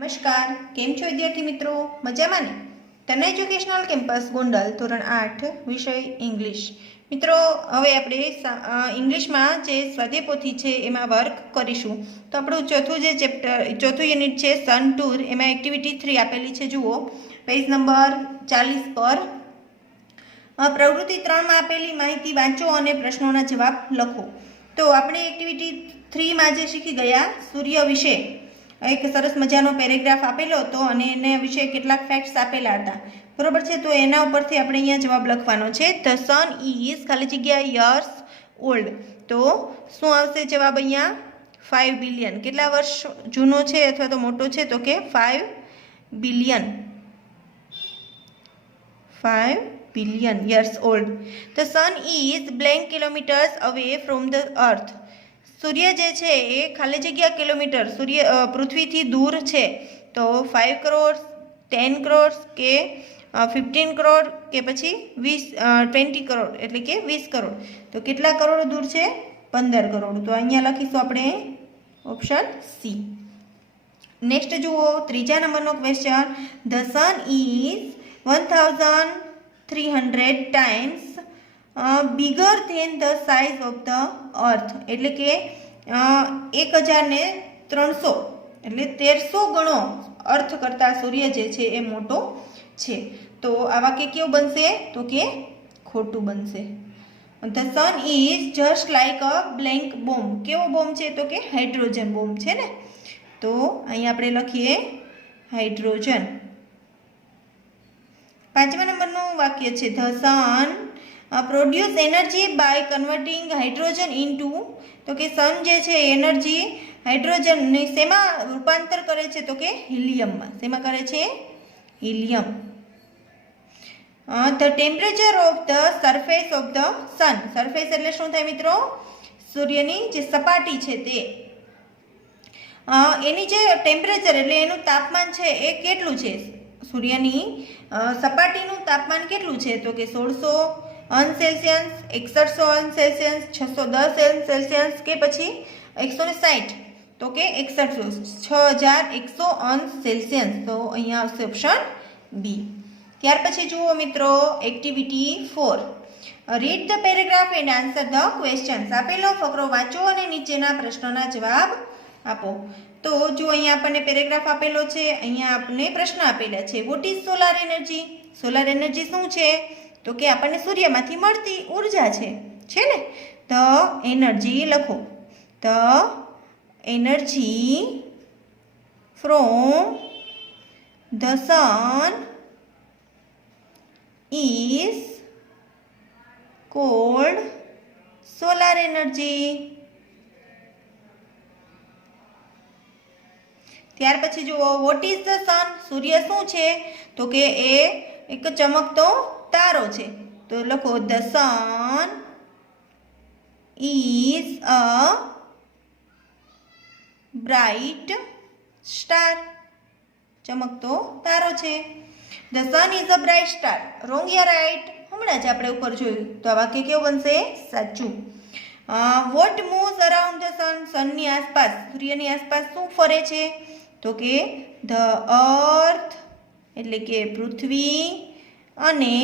નમસ્કાર, કેમ છો વિદ્યાર્થી મિત્રો? મજામાં ને? તન એજ્યુકેશનલ કેમ્પસ ગોંડલ ધોરણ 8 વિષય ઇંગ્લિશ. મિત્રો, હવે આપણે ઇંગ્લિશમાં જે સ્વાધ્યાય પોથી છે એમાં વર્ક કરીશું. તો આપણું ચોથું યુનિટ છે સન ટૂર. એમાં એક્ટિવિટી 3 આપેલી છે, જુઓ પેજ નંબર 40 પર. પ્રવૃત્તિ 3માં આપેલી માહિતી વાંચો અને પ્રશ્નોના જવાબ લખો. તો આપણે એક્ટિવિટી 3માં જે શીખી ગયા સૂર્ય વિશે એક સરસ મજાનો પેરેગ્રાફ આપેલો હતો અને એના વિશે કેટલાક ફેક્ટ્સ આપેલા હતા, બરોબર છે. તો એના ઉપરથી આપણે અહીંયા જવાબ લખવાનો છે. ધ સન ઇઝ ખાલી જગ્યા યર્સ ઓલ્ડ. તો શું આવશે જવાબ અહીંયા? 5 બિલિયન. કેટલા વર્ષ જૂનો છે અથવા તો મોટો છે? તો કે 5 billion. 5 billion years old. The sun is blank kilometers away from the earth. સૂર્ય જે છે એ ખાલી જગ્યા કિલોમીટર પૃથ્વીથી દૂર છે. તો 5 કરોડ, 10 કરોડ કે 15 કરોડ કે પછી 20 કરોડ એટલે કે 20 કરોડ. તો કેટલા કરોડ દૂર છે? 15 કરોડ. તો અહીંયા લખીશું આપણે ઓપ્શન સી. નેક્સ્ટ જુઓ, ત્રીજા નંબરનો question. The sun is 1300 times bigger than the size of the earth. એટલે કે 1300 એટલે 1300 ગણો અર્થ કરતાં સૂર્ય જે છે એ મોટો છે. તો આ વાક્ય કેવું બનશે? તો કે ખોટું બનશે. The sun is just like a blank bomb. કેવો બોમ્બ છે? તો કે હાઇડ્રોજન બોમ્બ છે ને. તો અહીં આપણે લખીએ હાઇડ્રોજન. પાંચમા નંબરનું વાક્ય છે the sun produce energy by converting hydrogen into. તો કે સન જે છે એનર્જી હાઇડ્રોજનને શેમાં રૂપાંતર કરે છે? તો કે હિલિયમમાં. શેમાં કરે છે? Helium. The temperature of the surface of the son. Surface એટલે શું થાય મિત્રો? સૂર્યની જે સપાટી છે તે. એની જે ટેમ્પરેચર એટલે એનું તાપમાન છે એ કેટલું છે? સૂર્યની સપાટીનું તાપમાન કેટલું છે? તો કે 1600 સેલ્સિયસ, 6100 સેલ્સિયસ, 610 સેલ્સિયસ કે પછી 160. તો કે 6100 સેલ્સિયસ. તો અહીંયા આવશે ઓપ્શન બી. ત્યાર પછી જુઓ મિત્રો activity 4. Read the paragraph and answer the questions. આપેલો ફકરો વાંચો અને નીચેના પ્રશ્નોના જવાબ આપો. તો જો અહીંયા આપણને પેરેગ્રાફ આપેલો છે, અહીંયા આપણને પ્રશ્ન આપેલા છે. What is solar energy? Solar energy શું છે? તો કે આપણને સૂર્યમાંથી મળતી ઉર્જા છે ને. ધ એનર્જી લખો. The energy from the sun is called solar energy. ત્યાર પછી જુઓ વોટ ઇઝ ધ સન. સૂર્ય શું છે? તો કે એ એક ચમકતો તારો છે. તો લખો the sun is a bright star. ચમકતો તારો છે. The sun is a bright star. Wrong યા રાઈટ? હમણાં જ આપણે ઉપર જોયું. તો આ વાક્ય કેવું બનશે? સાચું. What moves around the sun. સનની આસપાસ, સૂર્યની આસપાસ શું ફરે છે? તો કે ધ અર્થ એટલે કે પૃથ્વી અને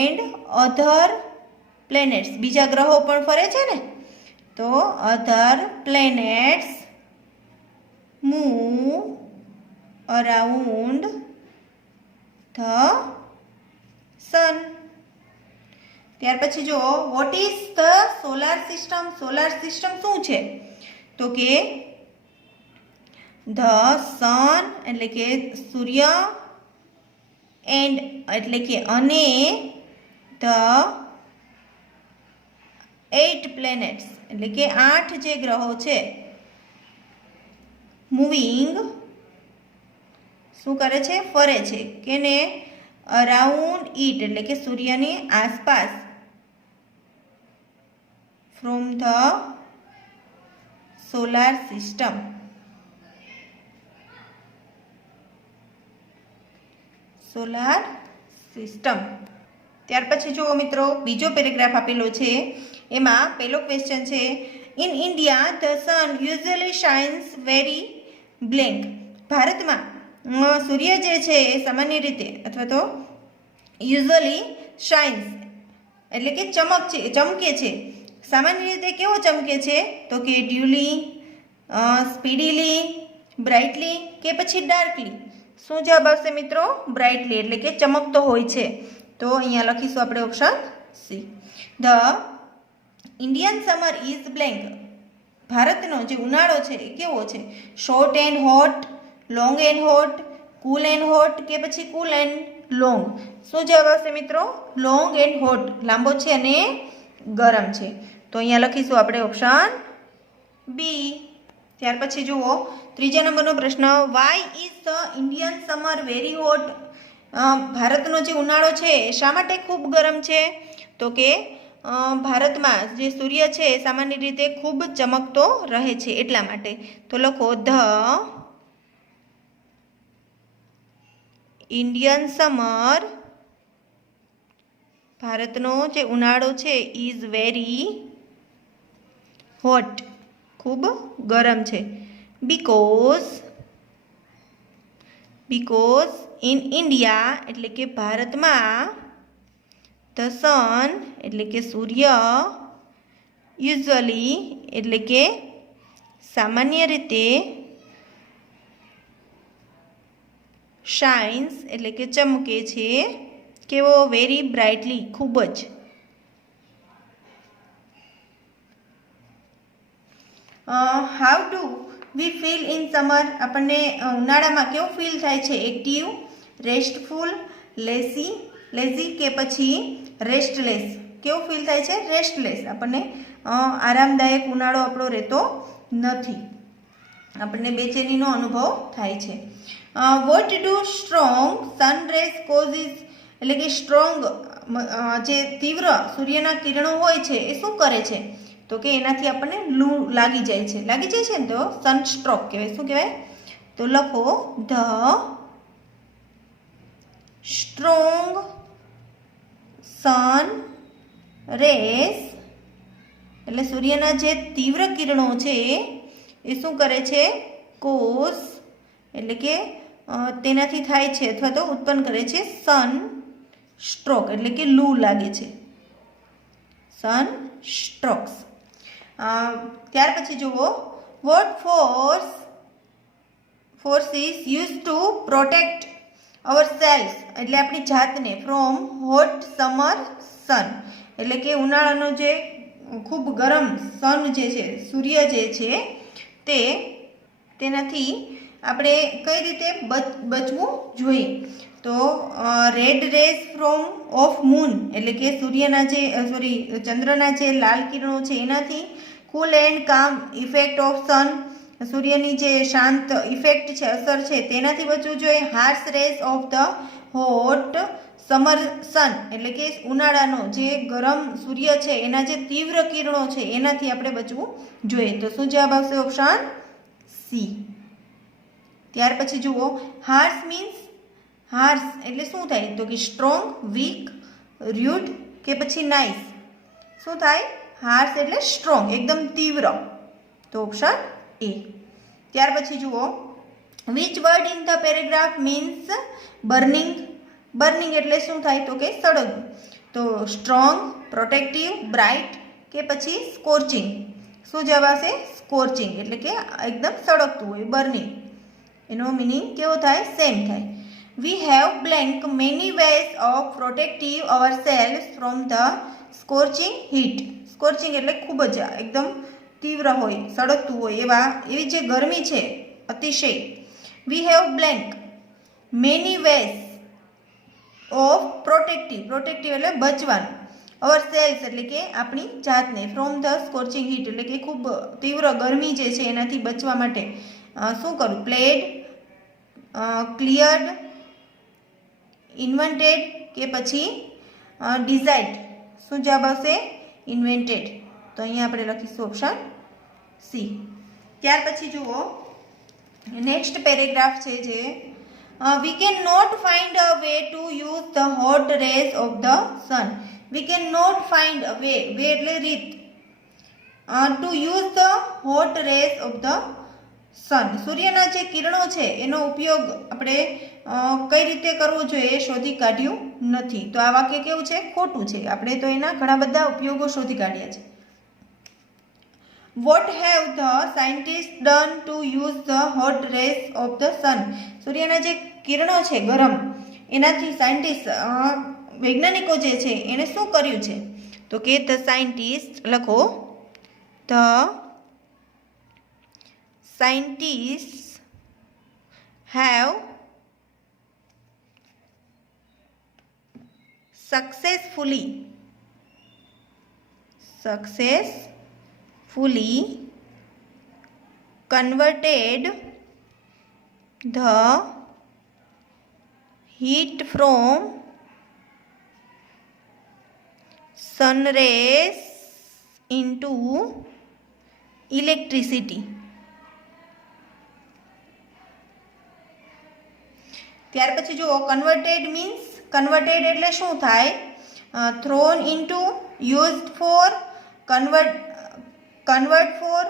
એન્ડ અધર પ્લેનેટ્સ. બીજા ગ્રહો પણ ફરે છે ને. તો other planets move around the sun. ત્યાર પછી જો what is the solar system. Solar system શું છે? તો કે ધ સન એટલે કે સૂર્ય એન્ડ એટલે કે અને ધ 8 પ્લેનેટ્સ એટલે કે 8 જે ગ્રહો છે મૂવિંગ શું કરે છે? ફરે છે. કેને? અરાઉન્ડ ઇટ એટલે કે સૂર્યની આસપાસ. From the solar system. Solar system. ત્યાર પછી જુઓ મિત્રો બીજો પેરેગ્રાફ આપેલો છે. એમાં પહેલો ક્વેશ્ચન છે in India the sun usually shines very blank. ભારતમાં સૂર્ય જે છે એ સામાન્ય રીતે અથવા તો યુઝ્યુઅલી શાઇન્સ એટલે કે ચમકે છે. સામાન્ય રીતે કેવો ચમકે છે તો કે ડ્યુલી, સ્પીડીલી, બ્રાઇટલી કે પછી ડાર્કલી. શું જવાબ આવશે મિત્રો? બ્રાઇટલી એટલે કે ચમકતો હોય છે. તો અહીંયા લખીશું આપણે option C. The Indian summer is blank. ભારતનો જે ઉનાળો છે એ કેવો છે? Short and hot, long and hot, cool and hot કે પછી કુલ એન્ડ લોંગ. શું જવાબ આવશે મિત્રો? લોંગ એન્ડ હોટ, લાંબો છે અને ગરમ છે. તો અહીંયા લખીશું આપણે ઓપ્શન બી. ત્યાર પછી જુઓ ત્રીજા નંબરનો પ્રશ્ન, why is the Indian summer very hot. ભારતનો જે ઉનાળો છે શા માટે ખૂબ ગરમ છે? તો કે ભારતમાં જે સૂર્ય છે એ સામાન્ય રીતે ખૂબ ચમકતો રહે છે એટલા માટે. તો લખો ધ ઇન્ડિયન સમર, ભારતનો જે ઉનાળો છે ઇઝ વેરી હોટ, ખૂબ ગરમ છે. બીકોઝ ઇન ઇન્ડિયા એટલે કે ભારતમાં, ધ સન એટલે કે સૂર્ય, યુઝ્યુઅલી એટલે કે સામાન્ય રીતે, શાઇન્સ એટલે કે ચમકે છે. કેવો? વેરી બ્રાઇટલી, ખૂબ જ. How do we feel in summer. આપણને ઉનાળામાં કેવું ફીલ થાય છે? એક્ટિવ, રેસ્ટફુલ, લેઝી કે પછી રેસ્ટલેસ. કેવું ફીલ થાય છે? રેસ્ટલેસ. આપણને આરામદાયક ઉનાળો આપણો રહેતો નથી, આપણને બેચેનીનો અનુભવ થાય છે. What do strong sun rays causes. એટલે કે સ્ટ્રોંગ જે તીવ્ર સૂર્યના કિરણો હોય છે એ શું કરે છે? તો કે એનાથી આપણને લૂ લાગી જાય છે ને તો સનસ્ટ્રોક કહેવાય. શું કહેવાય? તો લખો ધ સ્ટ્રોંગ સન રેસ એટલે સૂર્યના જે તીવ્ર કિરણો છે એ શું કરે છે? કોઝ એટલે કે તેનાથી થાય છે અથવા તો ઉત્પન્ન કરે છે સન સ્ટ્રોક એટલે કે લૂ લાગે છે, સન સ્ટ્રોક્સ. ત્યાર પછી જુઓ what force is use to protect our cells એટલે આપણી જાતને ફ્રોમ હોટ સમર સન એટલે કે ઉનાળાનો જે ખૂબ ગરમ સન જે છે, સૂર્ય જે છે તેનાથી આપણે કઈ રીતે બચવું જોઈએ? તો red rays from of moon એટલે કે સૂર્યના જે ચંદ્રના જે લાલ કિરણો છે એનાથી, કુલ એન્ડ કામ ઇફેક્ટ ઓફ સન સૂર્યની જે શાંત ઇફેક્ટ છે, અસર છે તેનાથી બચવું જોઈએ. Harsh rays of the hot summer sun એટલે કે ઉનાળાનો જે ગરમ સૂર્ય છે એના જે તીવ્ર કિરણો છે એનાથી આપણે બચવું જોઈએ. તો શું જવાબ આવશે? Option C. ત્યાર પછી જુઓ હાર્શ મીન્સ, હાર્શ એટલે શું થાય? તો કે સ્ટ્રોંગ, વીક, ર્યુડ કે પછી નાઇસ. શું થાય? હાર્શ એટલે સ્ટ્રોંગ, એકદમ તીવ્ર. તો ઓપ્શન એ. ત્યાર પછી જુઓ which word in the paragraph means burning. Burning એટલે શું થાય? તો કે સળગવું. તો સ્ટ્રોંગ, પ્રોટેક્ટિવ, બ્રાઇટ કે પછી સ્કોર્ચિંગ. શું જવાબ આવશે? સ્કોર્ચિંગ એટલે કે એકદમ સળગતું હોય, બર્નિંગ. એનો મિનિંગ કેવો થાય? સેમ થાય. We have blank many ways of protecting ourselves from the scorching heat. Scorching એટલે ખૂબ જ એકદમ તીવ્ર હોય, સળગતું હોય એવી જે ગરમી છે અતિશય. We have blank many ways of protective એટલે બચવાનું, ourselves એટલે કે આપણી જાતને, from the scorching heat એટલે કે ખૂબ તીવ્ર ગરમી જે છે એનાથી બચવા માટે શું કરવું? પ્લેડ, ક્લિયર્ડ, ઇન્વેન્ટેડ કે પછી ડિઝાઇડ. શું જવાબ આવશે? ઇન્વેન્ટેડ. તો અહીંયા આપણે લખીશું ઓપ્શન સી. ત્યાર પછી જુઓ નેક્સ્ટ પેરેગ્રાફ છે જે we can not find a way to use the hot rays of the sun. We can not find a way, way એટલે રીત, to use the hot rays of the sun. સૂર્યના જે કિરણો છે એનો ઉપયોગ આપણે કઈ રીતે કરવો જોઈએ એ શોધી કાઢ્યું નથી. તો આ વાક્ય કેવું છે? ખોટું છે. આપણે તો એના ઘણા બધા ઉપયોગો શોધી કાઢ્યા છે. What have the scientists done to use the hot rays of the sun? સૂર્યના જે કિરણો છે ગરમ, એનાથી સાયન્ટિસ્ટ વૈજ્ઞાનિકો જે છે એને શું કર્યું છે? તો કે ધ સાયન્ટિસ્ટ લખો, the scientists have successfully converted the heat from sun rays into electricity. ત્યાર પછી જુઓ, કન્વર્ટેડ મીન્સ, કન્વર્ટેડ એટલે શું થાય? Thrown into, used for, convert for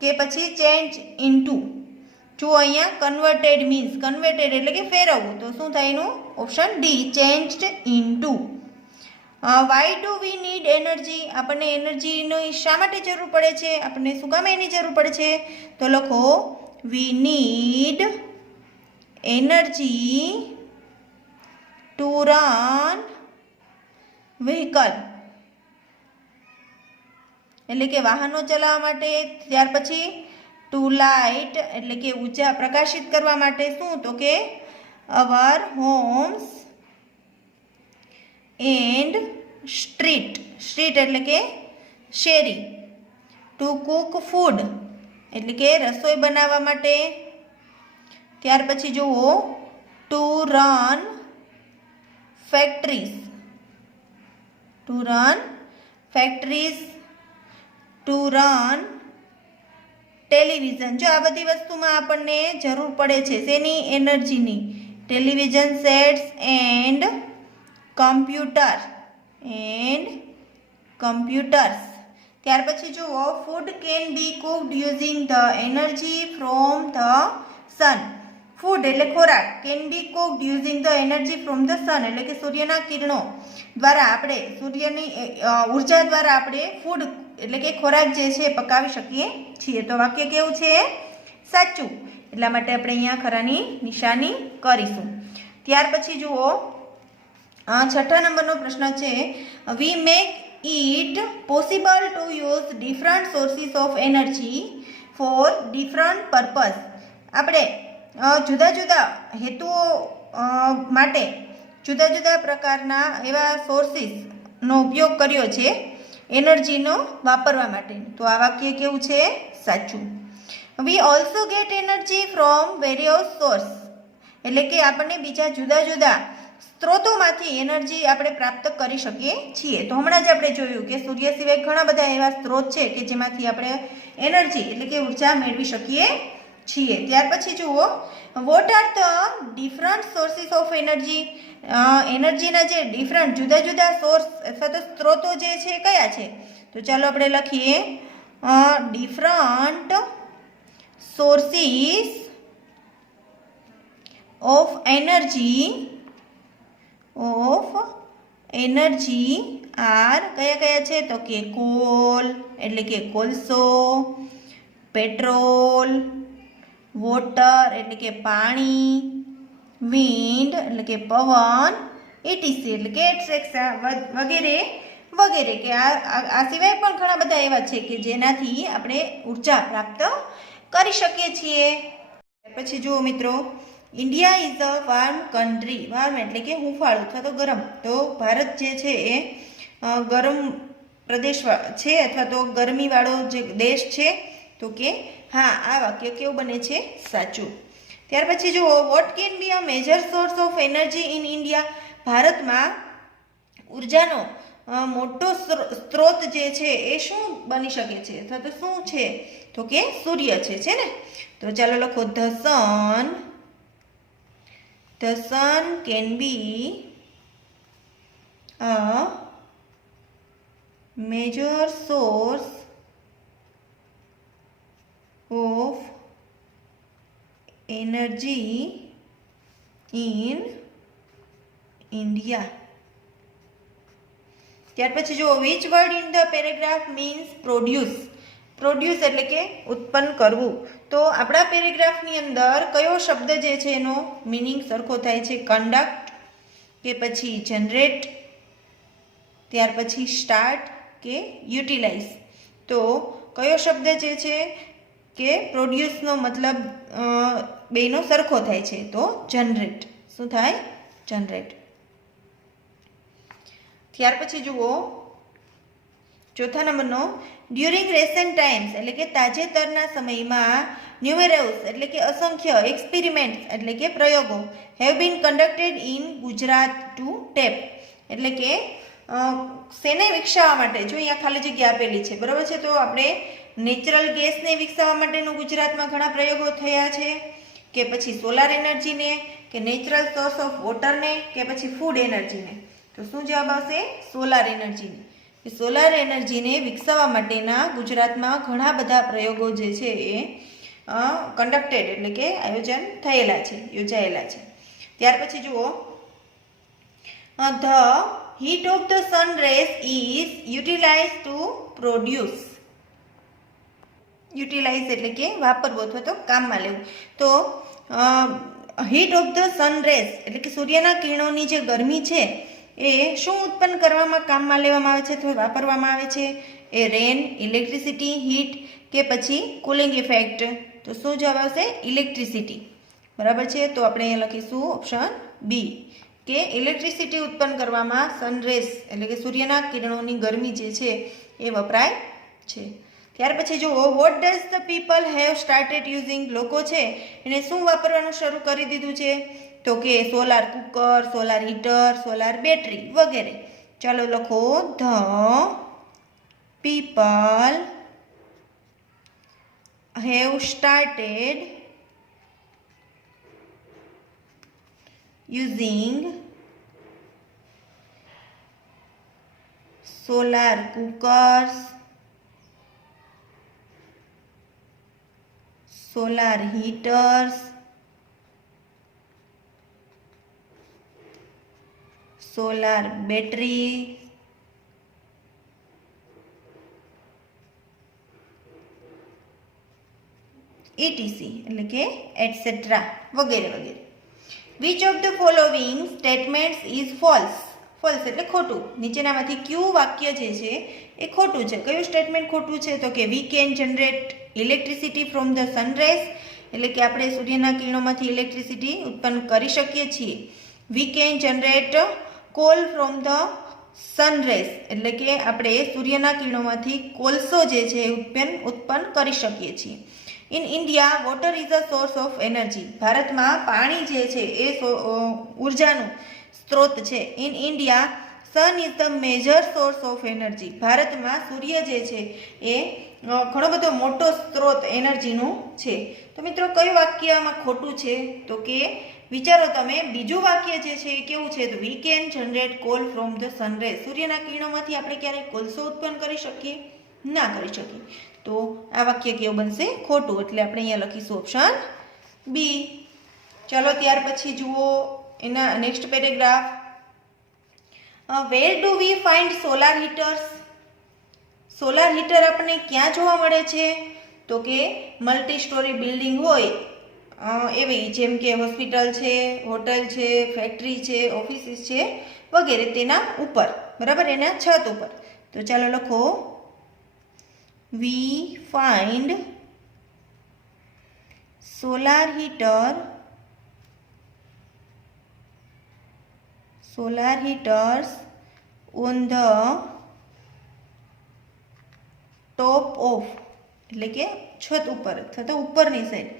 કે પછી ચેન્જ ઇન્ટુ. જુઓ અહીંયા કન્વર્ટેડ મીન્સ, કન્વર્ટેડ એટલે કે ફેરવવું, તો શું થાય એનું? Option D, changed into. Why do we need energy? આપણને એનર્જીની શા માટે જરૂર પડે છે? આપણને શું કામ એની જરૂર પડે છે? તો લખો, we need energy to run vehicle, એટલે કે વાહનો ચલાવવા માટે. ત્યાર પછી ટુ લાઇટ એટલે કે ઉર્જા પ્રકાશિત કરવા માટે. શું? તો કે our homes and street, street એટલે કે શેરી. ટુ કુક ફૂડ એટલે કે રસોઈ બનાવવા માટે. ત્યાર પછી જુઓ, two run factories, two run factories, two run television. જો આ બધી વસ્તુમાં આપણને જરૂર પડે છે શેની? એનર્જીની. Television sets and computers. ત્યાર પછી જુઓ, food can be cooked using the energy from the son. Food એટલે ખોરાક, can be cooked using the energy from the સન એટલે કે સૂર્યના કિરણો દ્વારા આપણે, સૂર્યની ઉર્જા દ્વારા આપણે ફૂડ એટલે કે ખોરાક જે છે પકાવી શકીએ છીએ. તો વાક્ય કેવું છે? સાચું. એટલા માટે આપણે અહીંયા ખરાની નિશાની કરીશું. ત્યાર પછી જુઓ, 6 નંબરનો પ્રશ્ન છે, we make it possible to use different sources of energy for different purpose. આપણે જુદા જુદા હેતુઓ માટે જુદા જુદા પ્રકારના એવા સોર્સિસનો ઉપયોગ કર્યો છે એનર્જીનો વાપરવા માટે. તો આ વાક્ય કેવું છે? સાચું. We also get energy from various source એટલે કે આપણને બીજા જુદા જુદા સ્ત્રોતોમાંથી એનર્જી આપણે પ્રાપ્ત કરી શકીએ છીએ. તો હમણાં જ આપણે જોયું કે સૂર્ય સિવાય ઘણા બધા એવા સ્ત્રોત છે કે જેમાંથી આપણે એનર્જી એટલે કે ઉર્જા મેળવી શકીએ છીએ. ત્યાર પછી જુઓ, what are the different sources of energy? એનર્જીના જે ડિફરન્ટ જુદા જુદા સોર્સ અથવા તો સ્ત્રોતો જે છે કયા છે? તો ચાલો આપણે લખીએ, different sources of energy are કયા કયા છે? તો કે કોલ એટલે કે કોલસો, પેટ્રોલ, વોટર એટલે કે પાણી, વિન્ડ એટલે કે પવન, ઇટીસી એટલે કે એટસેટ્રા વગેરે વગેરે. કે આ સિવાય પણ ઘણા બધા એવા છે કે જેનાથી આપણે ઉર્જા પ્રાપ્ત કરી શકીએ છીએ. પછી જુઓ મિત્રો, India is a warm country. Warm એટલે કે હુંફાળું અથવા તો ગરમ. તો ભારત જે છે એ ગરમ પ્રદેશ છે અથવા તો ગરમીવાળો જે દેશ છે. તો કે હા, આ વાક્ય કેવું બને છે? સાચું. ત્યાર પછી જુઓ, what can be a major source of energy in India? ભારતમાં ઉર્જાનો મોટો સ્ત્રોત જે છે એ શું બની શકે છે અથવા તો શું છે? તો કે સૂર્ય છે ને. તો ચાલો લખો, The sun can be a major source of energy in India. ત્યાર પછી જો which word in the paragraph means produce. Produce એટલે કે ઉત્પન્ન કરવું. તો આપણા પેરેગ્રાફની અંદર કયો શબ્દ જે છે એનો મિનિંગ સરખો થાય છે? કન્ડક્ટ કે પછી જનરેટ, ત્યાર પછી સ્ટાર્ટ કે યુટિલાઇઝ. તો કયો શબ્દ જે છે કે પ્રોડ્યુસનો મતલબ બેનો સરખો થાય છે? તો જનરેટ. શું થાય? જનરેટ. ત્યાર પછી જુઓ ચોથા નંબરનો ડ્યુરિંગ રેસન્ટ ટાઈમ્સ એટલે કે તાજેતરના સમયમાં ન્યુમેરસ એટલે કે અસંખ્ય એક્સપેરિમેન્ટ્સ એટલે કે પ્રયોગો have been conducted in Gujarat to tap એટલે કે શેને વિકસાવવા માટે, જો અહીંયા ખાલી જગ્યા આપેલી છે બરાબર છે, તો આપણે નેચરલ ગેસને વિકસાવવા માટેનું ગુજરાતમાં ઘણા પ્રયોગો થયા છે, કે પછી સોલાર એનર્જીને, કે નેચરલ સોર્સ ઓફ વોટરને, કે પછી ફૂડ એનર્જીને. તો શું જવાબ આવશે? સોલાર એનર્જીને. સોલાર એનર્જીને વિકસાવવા માટેના ગુજરાતમાં ઘણા બધા પ્રયોગો જે છે એ કન્ડક્ટેડ એટલે કે આયોજન થયેલા છે, યોજાયેલા છે. ત્યાર પછી જુઓ the heat of the sun rays is utilise to produce. Utilise એટલે કે વાપરવું અથવા તો કામમાં લેવું. તો heat of the sun rays એટલે કે સૂર્યના કિરણોની જે ગરમી છે એ શું ઉત્પન્ન કરવામાં કામમાં લેવામાં આવે છે અથવા વાપરવામાં આવે છે? એ રેન, ઇલેક્ટ્રિસિટી, હીટ કે પછી કુલિંગ ઇફેક્ટ. તો શું જવાબ આવશે? ઇલેક્ટ્રિસિટી. બરાબર છે. તો આપણે અહીંયા લખીશું ઓપ્શન બી કે ઇલેક્ટ્રિસિટી ઉત્પન્ન કરવામાં સનરેઝ એટલે કે સૂર્યના કિરણોની ગરમી જે છે એ વપરાય છે. ત્યાર પછી જુઓ what does the people have started using. લોકો છે એને શું વાપરવાનું શરૂ કરી દીધું છે? તો કે solar cooker, solar heater, solar battery વગેરે. ચાલો લખો the people have started using solar cookers, solar હીટર્સ, solar battery, etc એટલે કે એટસેટ્રા વગેરે વગેરે. Which of the following statements is false. False એટલે ખોટું. નીચેનામાંથી કયું વાક્ય જે છે એ ખોટું છે? કયું સ્ટેટમેન્ટ ખોટું છે? તો કે we can generate electricity from the sunrise એટલે કે આપણે સૂર્યના કિરણોમાંથી ઇલેક્ટ્રિસિટી ઉત્પન્ન કરી શકીએ છીએ. We can generate call from the sun rays એટલે કે આપણે સૂર્યના કિરણોમાંથી કોલસો જે છે ઉત્પન્ન કરી શકીએ છીએ. In India water is a source of energy. ભારતમાં પાણી જે છે એ ઉર્જાનું સ્ત્રોત છે. In India sun is the major source of energy. ભારતમાં સૂર્ય જે છે એ ઘણો બધો મોટો સ્ત્રોત એનર્જીનું છે. તો મિત્રો કયું વાક્ય આમાં ખોટું છે? તો કે વિચારો તમે, બીજું વાક્ય જે છે એ કેવું છે? તો we can generate call from the sun rays. સૂર્યના કિરણોમાંથી આપણે ક્યારેય કોલસો ઉત્પન્ન કરી શકીએ? ના કરી શકીએ. તો આ વાક્ય કેવું બનશે? ખોટું. એટલે આપણે અહીંયા લખીશું ઓપ્શન બી. ચલો ત્યાર પછી જુઓ એના next paragraph. Where do we find solar હીટર્સ. Solar heater આપણને ક્યાં જોવા મળે છે? તો કે મલ્ટી સ્ટોરી બિલ્ડિંગ હોય એવી, જેમ કે હોસ્પિટલ છે, હોટલ છે, ફેક્ટરી છે, ઓફિસીસ છે વગેરે તેના ઉપર, બરાબર, એના છત ઉપર. તો ચાલો લખો વી find solar હીટર્સ on the top of એટલે કે છત ઉપર અથવા તો ઉપરની side,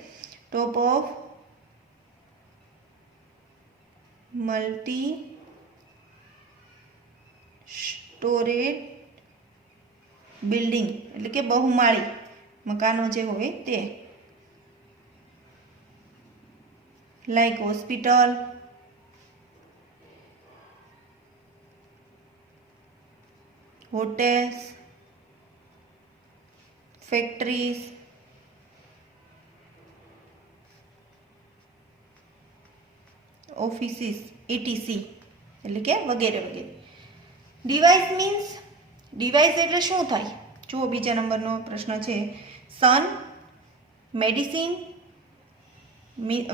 top of multi stored building એટલે કે બહુમાળી મકાનો જે હોય તે, like hospital, hotels, factories, offices ATC એટલે કે વગેરે વગેરે. ડિવાઇસ મીન્સ ડિવાઇસ એટલે શું થાય? જુઓ બીજા નંબરનો પ્રશ્ન છે. સન, મેડિસિન,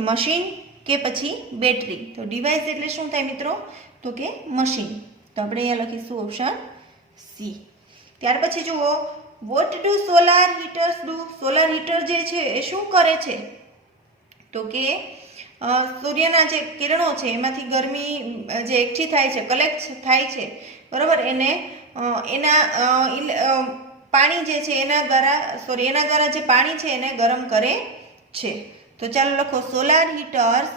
મશીન કે પછી બેટરી. તો ડિવાઇસ એટલે શું થાય મિત્રો? તો કે મશીન. તો આપણે અહીંયા લખીશું ઓપ્શન સી. ત્યાર પછી જુઓ what do solar હીટર્સ do. Solar heater જે છે એ શું કરે છે? તો કે સૂર્યના જે કિરણો છે એમાંથી ગરમી જે એકઠી થાય છે, કલેક્ટ થાય છે, બરાબર, એને એના પાણી જે છે એના દ્વારા જે પાણી છે એને ગરમ કરે છે. તો ચાલો લખો સોલાર હીટર્સ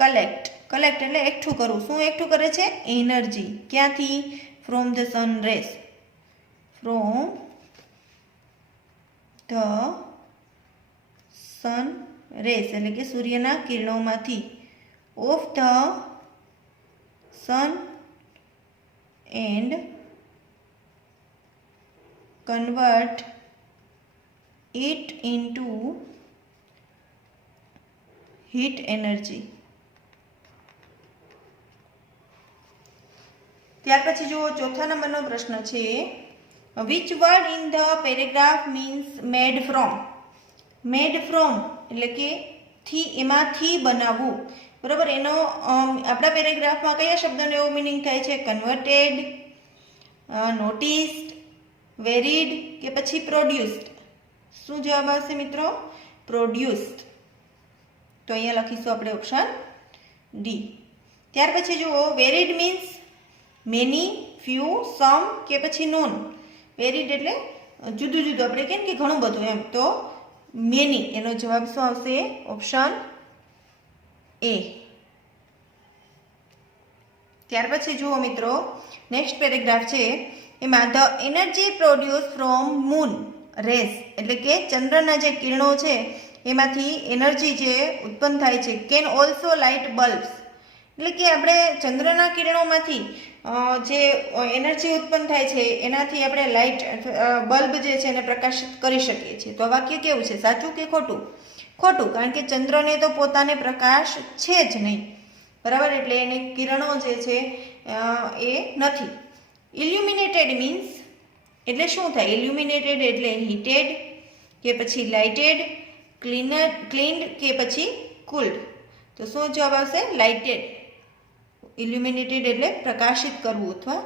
કલેક્ટ એટલે એકઠું કરવું. શું એકઠું કરે છે? એનર્જી. ક્યાંથી? From the sun rays. એટલે કે સૂર્યના કિરણોમાંથી. Of the sun and convert it into heat energy. ત્યાર પછી જુઓ ચોથા નંબરનો પ્રશ્ન છે. which word in the paragraph means made from? made from એટલે કે એમાંથી બનાવવું, બરાબર. એનો આપણા પેરેગ્રાફમાં કયા શબ્દનો એવો મિનિંગ થાય છે? કન્વર્ટેડ, નોટિસ્ડ, વેરીડ કે પછી પ્રોડ્યુસ્ડ. શું જવાબ આવશે મિત્રો? પ્રોડ્યુસ્ડ. તો અહીંયા લખીશું આપણે ઓપ્શન ડી. ત્યાર પછી જુઓ વેરીડ મીન્સ મેની, ફ્યુ, સમ કે પછી નોન. વેરીડ એટલે જુદું જુદું, આપણે કેમ કે ઘણું બધું એમ. તો મેની, એનો જવાબ શું આવશે? Option A. ત્યાર પછી જુઓ મિત્રો નેક્સ્ટ પેરેગ્રાફ છે. એમાં the energy produce from moon rays એટલે કે ચંદ્રના જે કિરણો છે એમાંથી એનર્જી જે ઉત્પન્ન થાય છે. કેન ઓલ્સો લાઇટ બલ્બ્સ એટલે કે આપણે ચંદ્રના કિરણોમાંથી જે એનર્જી ઉત્પન્ન થાય છે એનાથી આપણે લાઇટ બલ્બ જે છે એને પ્રકાશિત કરી શકીએ છીએ. તો આ વાક્ય કેવું છે? સાચું કે ખોટું? ખોટું, કારણ કે ચંદ્રને તો પોતાને પ્રકાશ છે જ નહીં, બરાબર. એટલે એને કિરણો જે છે એ નથી. ઇલ્યુમિનેટેડ મીન્સ એટલે શું થાય? ઇલ્યુમિનેટેડ એટલે હીટેડ કે પછી લાઇટેડ, ક્લીન્ડ કે પછી કુલ્ડ. તો શું જવાબ આવશે? લાઇટેડ. ઇલ્યુમિનેટેડ એટલે પ્રકાશિત કરવું અથવા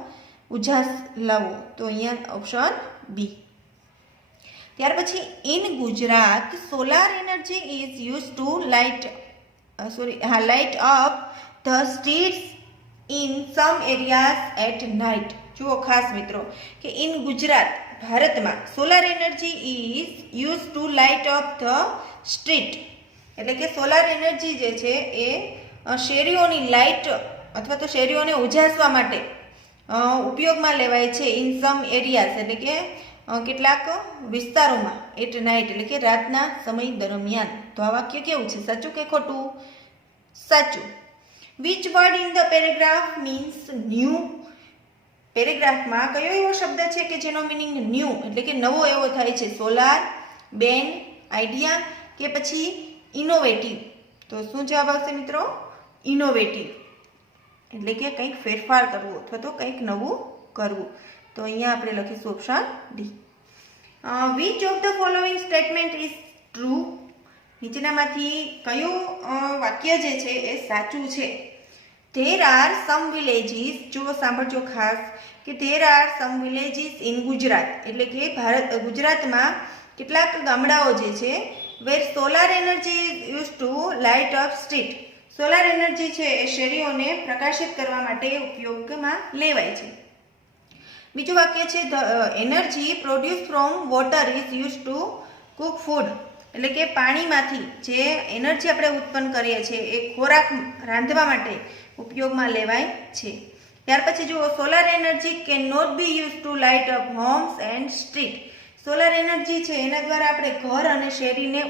ઉજાસ લાવવો. તો અહીંયા ઓપ્શન બી. ત્યાર પછી in Gujarat solar energy is use to light up the streets in some areas at night. જુઓ ખાસ મિત્રો કે ઇન ગુજરાત, ભારતમાં, solar energy is use to light up the street એટલે કે સોલાર એનર્જી જે છે એ શેરીઓની લાઇટ અથવા તો શેરીઓને ઉજાસવા માટે ઉપયોગમાં લેવાય છે. ઇન સમ એરિયાઝ એટલે કે કેટલાક વિસ્તારોમાં. એટ નાઇટ એટલે કે રાતના સમય દરમિયાન. તો આ વાક્ય કેવું છે? સાચું કે ખોટું? સાચું. Which word in the paragraph means new. પેરેગ્રાફમાં કયો એવો શબ્દ છે કે જેનો મિનિંગ ન્યૂ એટલે કે નવો એવો થાય છે? સોલાર, બેન, આઈડિયા કે પછી ઇનોવેટિવ. તો શું જવાબ આવશે મિત્રો? ઇનોવેટિવ એટલે કે કંઈક ફેરફાર કરવો અથવા તો કંઈક નવું કરવું. તો અહીંયા આપણે લખીશું option D. Which of the following statement is true. નીચેનામાંથી કયું વાક્ય જે છે એ સાચું છે? There are some villages. જુઓ સાંભળજો ખાસ કે there are some villages in Gujarat એટલે કે ગુજરાતમાં કેટલાક ગામડાઓ જે છે where solar energy use to light up street. Solar energy છે એ શેરીઓને પ્રકાશિત કરવા માટે ઉપયોગમાં લેવાય છે. બીજું વાક્ય છે the energy produce from water is use to cook food એટલે કે પાણીમાંથી જે એનર્જી આપણે ઉત્પન્ન કરીએ છીએ એ ખોરાક રાંધવા માટે ઉપયોગમાં લેવાય છે. ત્યાર પછી જુઓ solar energy can not be use to light up homes and street. Solar energy છે એના દ્વારા આપણે ઘર અને શેરીને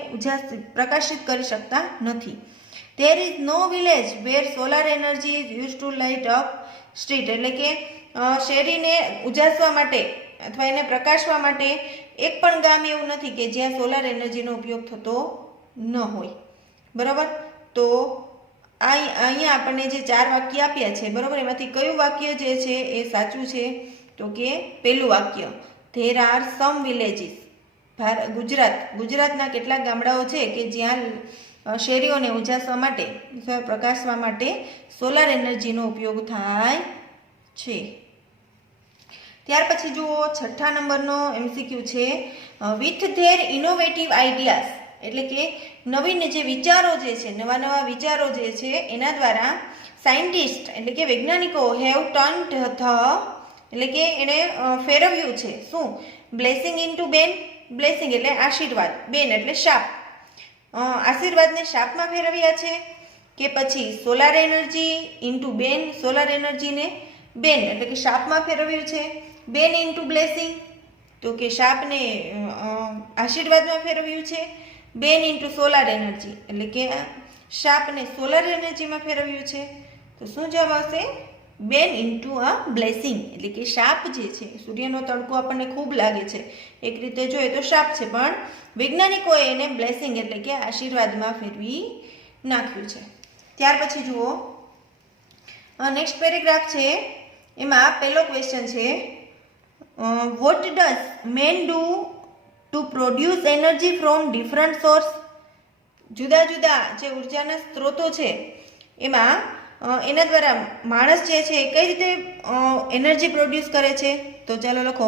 પ્રકાશિત કરી શકતા નથી. There is no village where solar energy is use to light up street એટલે કે શેરીને ઉજાસવા માટે અથવા એને પ્રકાશવા માટે એક પણ ગામ એવું નથી કે જ્યાં સોલાર એનર્જીનો ઉપયોગ થતો ન હોય. બરાબર. તો અહીંયા આપણને જે 4 વાક્ય આપ્યા છે, બરાબર, એમાંથી કયું વાક્ય જે છે એ સાચું છે? તો કે પહેલું વાક્ય, ધેર આર સમ વિલેજીસ. ગુજરાતના કેટલાક ગામડાઓ છે કે જ્યાં શેરીઓને ઉજાસવા માટે, પ્રકાશવા માટે સોલાર એનર્જીનો ઉપયોગ થાય છે. ત્યાર પછી જુઓ 6 નંબરનો MCQ છે, વિથ ધેર ઇનોવેટિવ આઈડિયાઝ, એટલે કે નવીન જે વિચારો જે છે, નવા વિચારો જે છે એના દ્વારા સાયન્ટિસ્ટ એટલે કે વૈજ્ઞાનિકો હેવ ટર્ન્ડ એટલે કે એને ફેરવ્યું છે શું? બ્લેસિંગ ઇન્ટુ બેન. બ્લેસિંગ એટલે આશીર્વાદ, બેન એટલે શાપ. આશીર્વાદને શાપમાં ફેરવ્યા છે કે પછી સોલાર એનર્જી ઇન્ટુ બેન, સોલાર એનર્જીને બેન એટલે કે શાપમાં ફેરવ્યું છે. બેન ઇન્ટુ બ્લેસિંગ તો કે શાપને આશીર્વાદમાં ફેરવ્યું છે. બેન ઇન્ટુ સોલાર એનર્જી એટલે કે શાપને સોલાર એનર્જીમાં ફેરવ્યું છે. તો શું જવાબ આવશે? બેન ઇન્ટુ અ બ્લેસિંગ, એટલે કે શાપ જે છે, સૂર્યનો તડકો આપણને ખૂબ લાગે છે, એક રીતે જોઈએ તો શાપ છે, પણ વૈજ્ઞાનિકોએ એને બ્લેસિંગ એટલે કે આશીર્વાદમાં ફેરવી નાખ્યું છે. ત્યાર પછી જુઓ નેક્સ્ટ પેરેગ્રાફ છે, એમાં પહેલો ક્વેશ્ચન છે, what does man do to produce energy from different source. જુદા જુદા જે ઉર્જાના સ્ત્રોતો છે એમાં એના દ્વારા માણસ જે છે એ કઈ રીતે એનર્જી પ્રોડ્યુસ કરે છે? તો ચાલો લખો,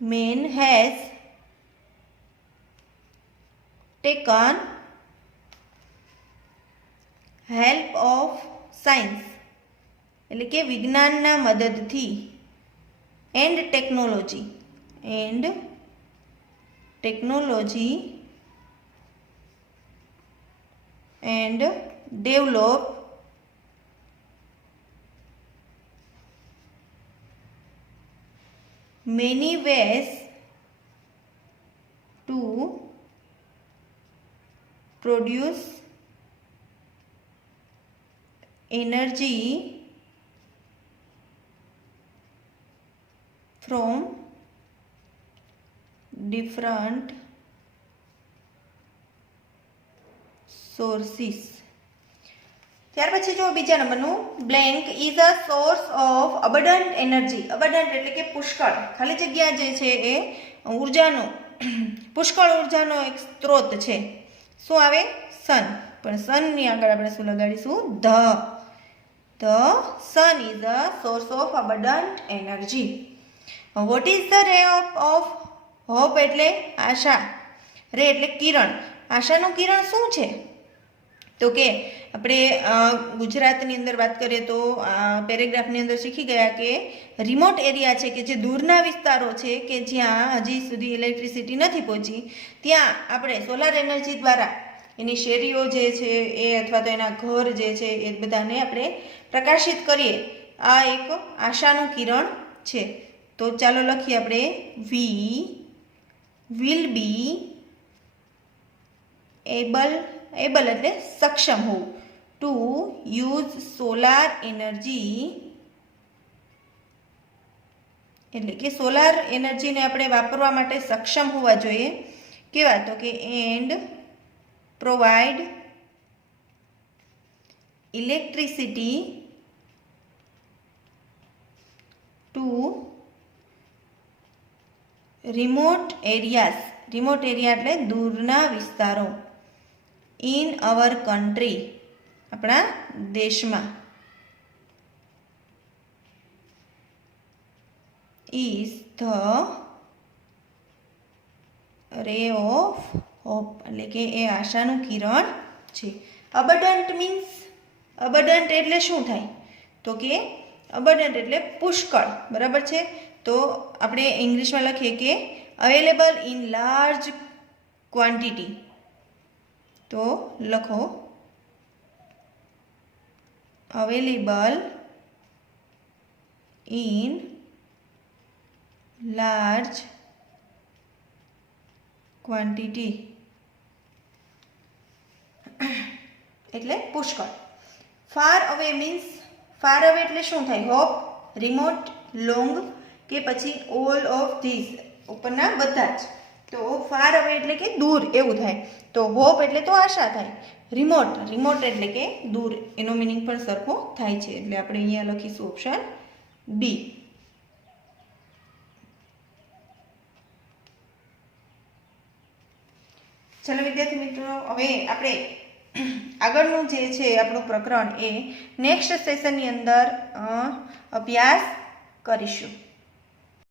man has taken help of science, એટલે કે વિજ્ઞાનના મદદથી, and technology and develop many ways to produce energy from different sources. ત્યાર પછી જો બીજા નંબરનું, blank is a source of abundant energy. Abundant એટલે કે પુષ્કળ, ખાલી જગ્યા જે છે એ ઉર્જાનો, પુષ્કળ ઉર્જાનો એક સ્ત્રોત છે. શું આવે? સન. પણ સનની આગળ આપણે શું લગાડીશું? The sun is a source of abundant energy. What is the ray of hope એટલે આશા. રે એટલે કિરણ. આશાનું કિરણ શું છે? તો કે આપણે ગુજરાતની અંદર વાત કરીએ તો પેરેગ્રાફની અંદર શીખી ગયા કે રિમોટ એરિયા છે કે જે દૂરના વિસ્તારો છે કે જ્યાં હજી સુધી ઇલેક્ટ્રિસિટી નથી પહોંચી, ત્યાં આપણે સોલાર એનર્જી દ્વારા એની શેરીઓ જે છે એ અથવા તો એના ઘર જે છે એ બધાને આપણે પ્રકાશિત કરીએ. આ એક આશાનું કિરણ છે. તો ચાલો લખીએ આપણે, વી વિલ બી એબલ એટલે સક્ષમ હોવું, ટુ યુઝ સોલાર એનર્જી, એટલે કે સોલાર એનર્જીને આપણે વાપરવા માટે સક્ષમ હોવા જોઈએ. કેવા? તો કે and provide electricity to remote areas. Remote area એટલે દૂરના વિસ્તારો. ઇન અવર કન્ટ્રી, આપણા દેશમાં. Is the ray of hope, એટલે કે એ આશાનું કિરણ છે. અબડન્ટ મીન્સ, અબડન્ટ એટલે શું થાય? તો કે અબડન્ટ એટલે પુષ્કળ, બરાબર છે. તો આપણે ઇંગ્લિશમાં લખીએ કે અવેલેબલ ઇન લાર્જ ક્વોન્ટિટી. તો લખો, અવેલેબલ ઇન લાર્જ ક્વોન્ટિટી એટલે પુષ્કળ. Far away means, far away એટલે શું થાય? હોપ. રિમોટ, લોંગ કે પછી ઓલ ઓફ ધીસ, ઉપરના બધા જ. તો ફાર અવે એટલે કે દૂર એવું થાય. તો હોપ એટલે તો આશા થાય. રિમોટ, રિમોટ એટલે કે દૂર, એનો મિનિંગ પણ સરખો થાય છે. એટલે આપણે અહીંયા લખીશું ઓપ્શન બી. ચલો વિદ્યાર્થી મિત્રો, હવે આપણે આગળનું જે છે આપણું પ્રકરણ એ નેક્સ્ટ સેશનની અંદર અભ્યાસ કરીશું.